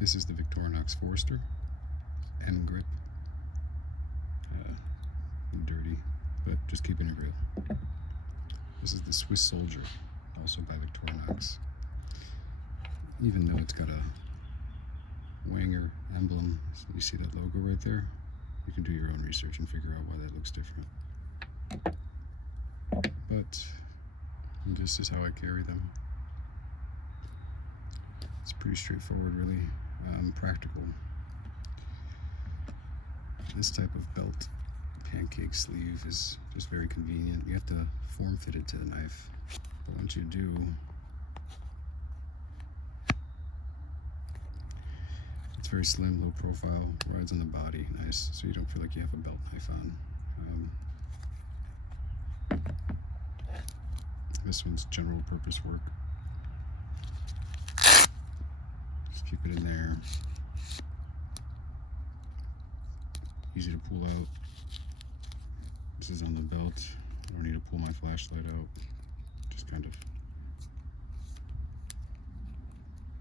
This is the Victorinox Forester M grip. Dirty, but just keeping it real. This is the Swiss Soldier, also by Victorinox. Even though it's got a Wanger emblem, you see that logo right there? You can do your own research and figure out why that looks different. But this is how I carry them. It's pretty straightforward, really. Practical. This type of belt pancake sleeve is just very convenient. You have to form fit it to the knife, but once you do, it's very slim, low profile, rides on the body, nice, so you don't feel like you have a belt knife on. This one's general purpose work. Just keep it in there. Easy to pull out. This is on the belt. I don't need to pull my flashlight out. Just kind of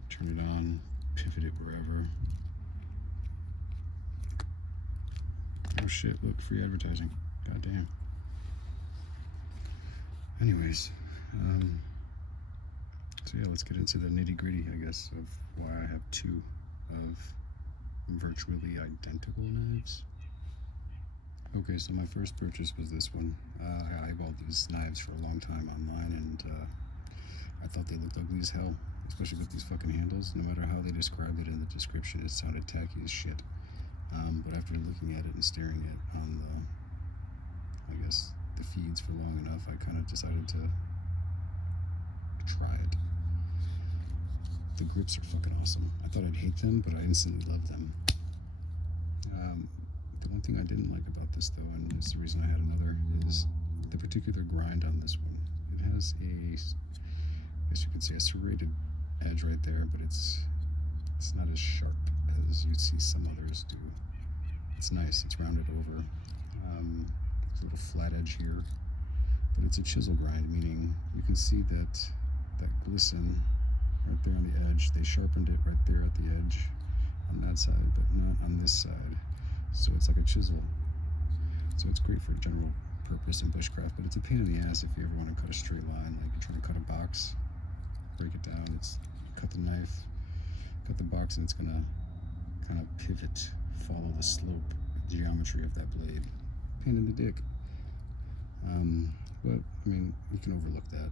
turn it on, pivot it wherever. Oh shit, look, free advertising. God damn. Anyways, so yeah, let's get into the nitty-gritty, I guess, of why I have two of virtually identical knives. Okay, so my first purchase was this one. I eyeballed these knives for a long time online, and I thought they looked ugly as hell, especially with these fucking handles. No matter how they described it in the description, it sounded tacky as shit. But after looking at it and staring at it on the, I guess, the feeds for long enough, I kind of decided to try it. The grips are fucking awesome. I thought I'd hate them, but I instantly love them. The one thing I didn't like about this, though, and it's the reason I had another, is the particular grind on this one. It has a, I guess you could say, a serrated edge right there, but it's not as sharp as you'd see some others do. It's nice, it's rounded over. There's a little flat edge here, but it's a chisel grind, meaning you can see that glisten right there on the edge. They sharpened it right there at the edge on that side, but not on this side. So it's like a chisel. So it's great for general purpose in bushcraft, but it's a pain in the ass if you ever want to cut a straight line, like you're trying to cut a box, break it down, cut the knife, cut the box, and it's gonna kind of pivot, follow the slope, geometry of that blade. Pain in the dick. But I mean, you can overlook that.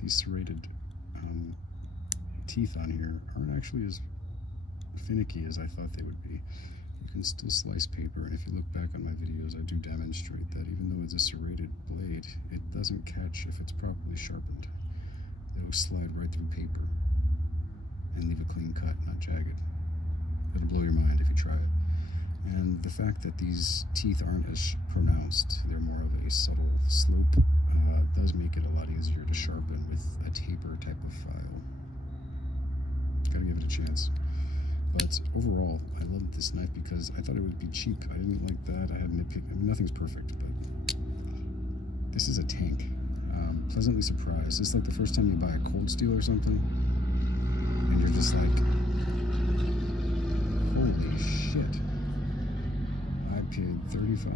These serrated teeth on here aren't actually as finicky as I thought they would be. You can still slice paper, and if you look back on my videos, I do demonstrate that even though it's a serrated blade, it doesn't catch if it's properly sharpened. It'll slide right through paper and leave a clean cut, not jagged. It'll blow your mind if you try it. And the fact that these teeth aren't as pronounced, they're more of a subtle slope, does make it a lot easier to sharpen with a taper type of file. Gotta give it a chance. But overall, I loved this knife because I thought it would be cheap. I didn't like that. I had nitpick. I mean, nothing's perfect, but this is a tank. Pleasantly surprised. It's like the first time you buy a Cold Steel or something, and you're just like, holy shit. I paid 35,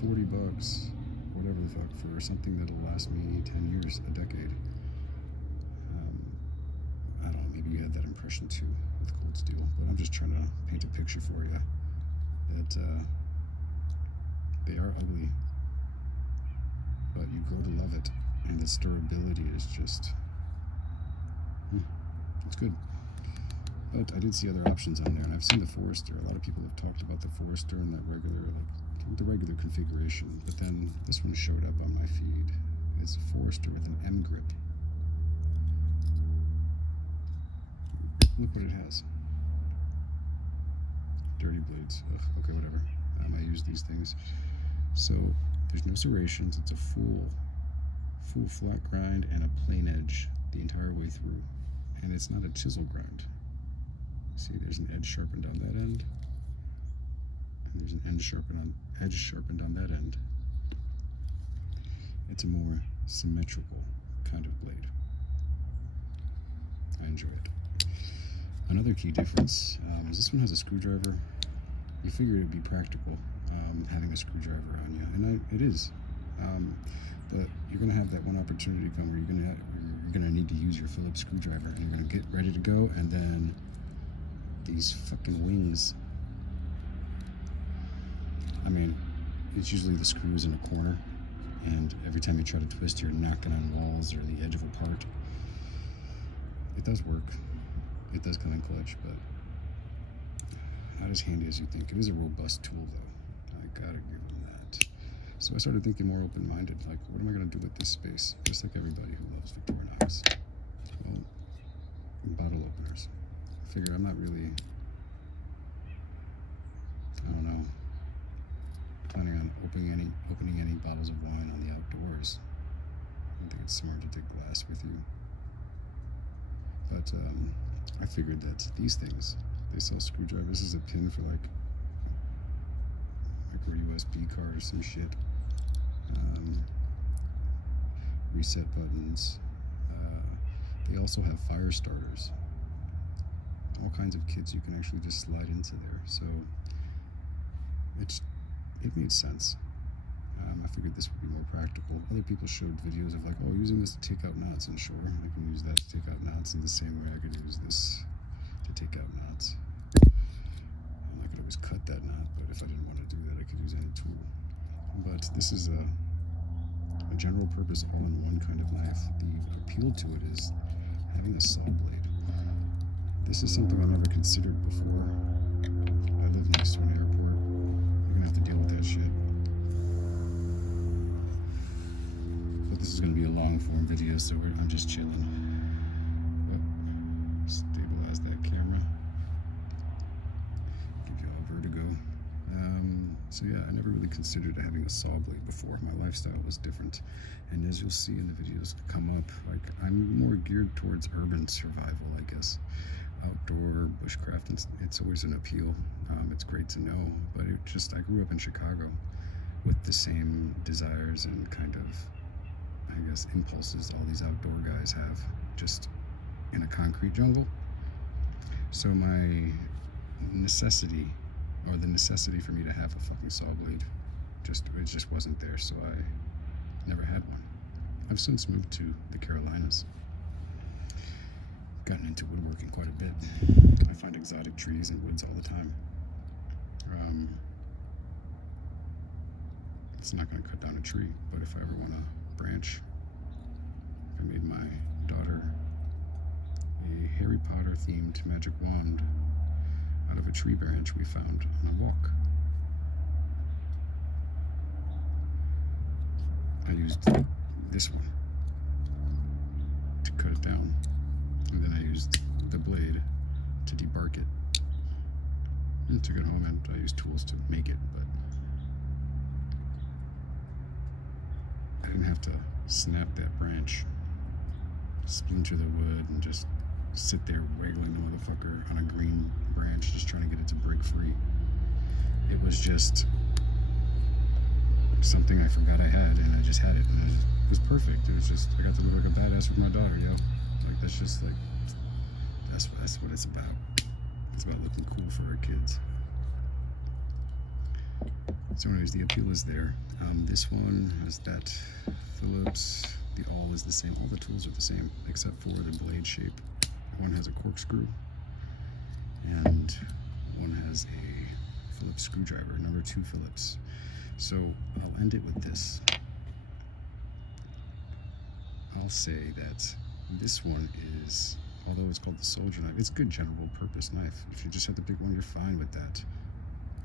40 bucks, whatever the fuck, for something that'll last me 10 years, a decade. I don't know, maybe you had that impression too with Cold Steel, but I'm just trying to paint a picture for you that they are ugly, but you grow to love it, and its durability is just, it's good. But I did see other options on there, and I've seen the Forester. A lot of people have talked about the Forester and that regular, like the regular configuration, but then this one showed up on my feed. It's a Forester with an M grip. Look what it has. Dirty blades. Ugh, okay, whatever. I use these things. So there's no serrations. It's a full flat grind and a plain edge the entire way through. And it's not a chisel grind. See, there's an edge sharpened on that end, and there's an edge sharpened on that end. It's a more symmetrical kind of blade. I enjoy it. Another key difference is this one has a screwdriver. You figure it'd be practical having a screwdriver on you, and it is. But you're gonna have that one opportunity come where you're gonna need to use your Phillips screwdriver, and you're gonna get ready to go, and then these fucking wings. I mean, it's usually the screws in a corner, and every time you try to twist, you're knocking on walls or the edge of a part. It does work. It does come in clutch, but not as handy as you think. It is a robust tool, though. I gotta give them that. So I started thinking more open-minded, like, what am I gonna do with this space? Just like everybody who loves Victorinox. Well, bottle openers. I figure I'm not really, I don't know, planning on opening any bottles of wine on the outdoors. I think it's smart to take glass with you. But I figured that these things, they sell screwdrivers. This is a pin for like a USB card or some shit. Reset buttons. They also have fire starters. All kinds of kits you can actually just slide into there. So it made sense. I figured this would be more practical. Other people showed videos of like, oh, using this to take out knots, and sure, I can use that to take out knots in the same way I could use this to take out knots. I could always cut that knot, but if I didn't want to do that, I could use any tool. But this is a general purpose all-in-one kind of knife. The appeal to it is having a saw blade. This is something I never considered before. I live next to an airport. You're gonna have to deal with that shit. But this is gonna be a long-form video, so I'm just chilling. Oh, stabilize that camera. Give you all vertigo. So yeah, I never really considered having a saw blade before. My lifestyle was different, and as you'll see in the videos to come up, like I'm more geared towards urban survival, I guess. Outdoor bushcraft, it's always an appeal. It's great to know, but I grew up in Chicago with the same desires and kind of, I guess, impulses all these outdoor guys have, just in a concrete jungle. So my necessity, or the necessity for me to have a fucking saw blade, it just wasn't there, so I never had one. I've since moved to the Carolinas. Gotten into woodworking quite a bit. I find exotic trees and woods all the time. It's not going to cut down a tree, but if I ever want a branch, I made my daughter a Harry Potter themed magic wand out of a tree branch we found on a walk. I used this one to cut it down, and then I used the blade to debark it and took it home, and I used tools to make it, but I didn't have to snap that branch, splinter the wood, and just sit there wiggling the motherfucker on a green branch just trying to get it to break free. It was just something I forgot I had, and I just had it, and it was perfect. It was just, I got to look like a badass with my daughter, yo. Like, that's just like, that's what it's about. It's about looking cool for our kids. So anyways, the appeal is there. This one has that Phillips. The awl is the same. All the tools are the same, except for the blade shape. One has a corkscrew, and one has a Phillips screwdriver, number 2 Phillips. So I'll end it with this. I'll say that this one is, although it's called the soldier knife, it's a good general purpose knife. If you just have to pick one, you're fine with that.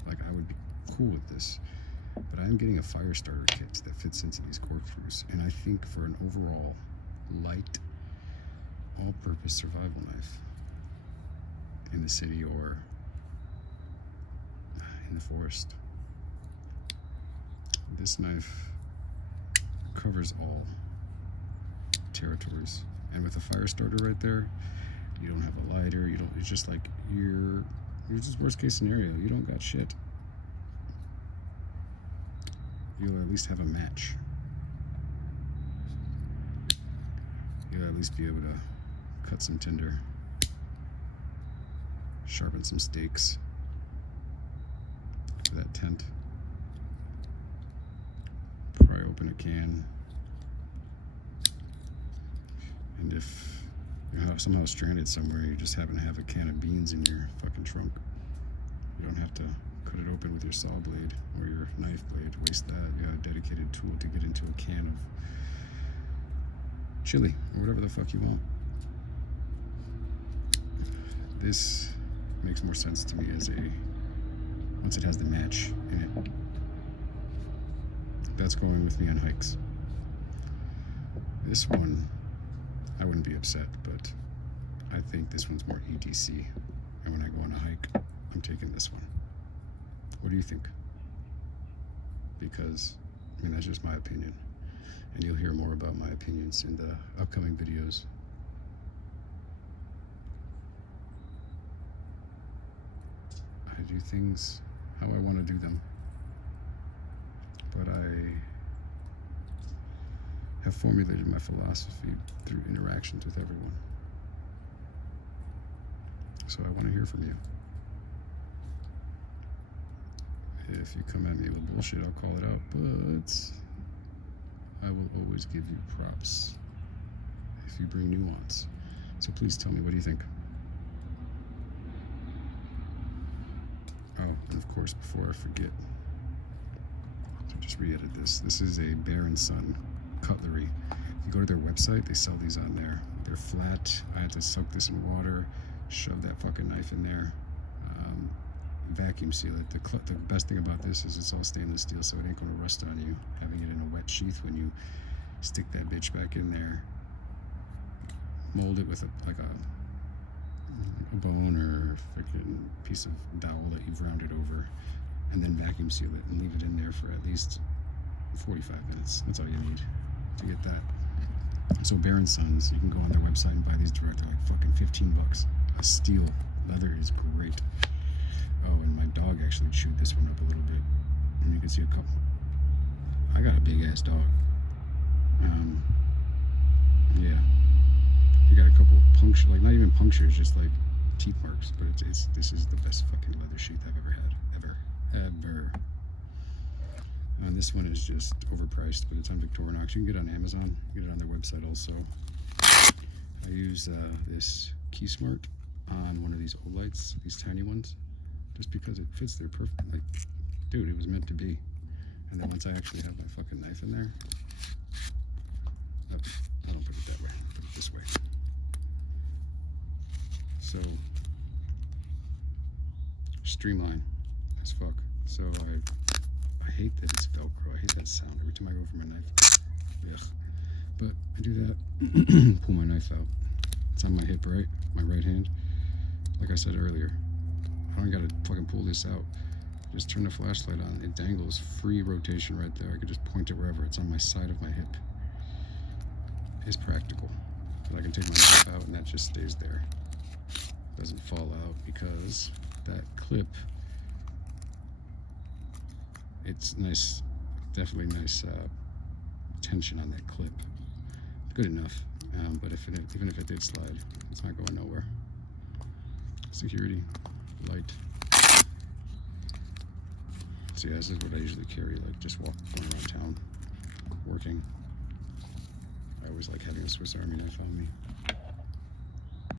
Like, I would be cool with this. But I am getting a fire starter kit that fits into these corkscrews, and I think for an overall light, all-purpose survival knife in the city or in the forest, this knife covers all territories. And with a fire starter right there, you don't have a lighter, it's just like, you're just worst case scenario, you don't got shit. You'll at least have a match. You'll at least be able to cut some tinder. sharpen some stakes for that tent. Probably open a can. And if you're somehow stranded somewhere, you just happen to have a can of beans in your fucking trunk, you don't have to cut it open with your saw blade or your knife blade. Waste that. You got a dedicated tool to get into a can of chili or whatever the fuck you want. This makes more sense to me as once it has the match in it. That's going with me on hikes. This one, I wouldn't be upset, but I think this one's more EDC. And when I go on a hike, I'm taking this one. What do you think? Because, I mean, that's just my opinion. And you'll hear more about my opinions in the upcoming videos. I do things how I want to do them. But I have formulated my philosophy through interactions with everyone. So I want to hear from you. If you come at me with bullshit, I'll call it out, but I will always give you props if you bring nuance. So please tell me, what do you think? Oh, and of course, before I forget, I just re-edit this. This is a Son Cutlery. If you go to their website, they sell these on there. They're flat. I had to soak this in water, shove that fucking knife in there, vacuum seal it. The best thing about this is it's all stainless steel, so it ain't gonna rust on you. Having it in a wet sheath, when you stick that bitch back in there, mold it with a bone or freaking piece of dowel that you've rounded over, and then vacuum seal it and leave it in there for at least 45 minutes. That's all you need to get that. So Sons, you can go on their website and buy these direct. They're like fucking 15 bucks. A steel leather is great. Oh, and my dog actually chewed this one up a little bit, and you can see a couple. I got a big ass dog. Yeah, you got a couple punctures, like not even punctures, just like teeth marks. But this is the best fucking leather sheath I've ever had, ever. And this one is just overpriced, but it's on Victorinox. You can get it on Amazon. You can get it on their website also. I use this Key Smart on one of these Olights, these tiny ones, just because it fits there perfect. Like, dude, it was meant to be. And then once I actually have my fucking knife in there, I don't put it that way, I put it this way. So, streamline as fuck. So I hate that it's Velcro. I hate that sound every time I go for my knife. Ugh. But I do that, pull my knife out. It's on my hip, right? My right hand. Like I said earlier, I don't gotta fucking pull this out. Just turn the flashlight on. It dangles, free rotation right there. I could just point it wherever. It's on my side of my hip. It's practical. But I can take my knife out and that just stays there. It doesn't fall out because that clip, it's nice, definitely nice tension on that clip. Good enough, but even if it did slide, it's not going nowhere. Security, light. So yeah, this is what I usually carry, like just going around town, working. I always like having a Swiss Army knife on me.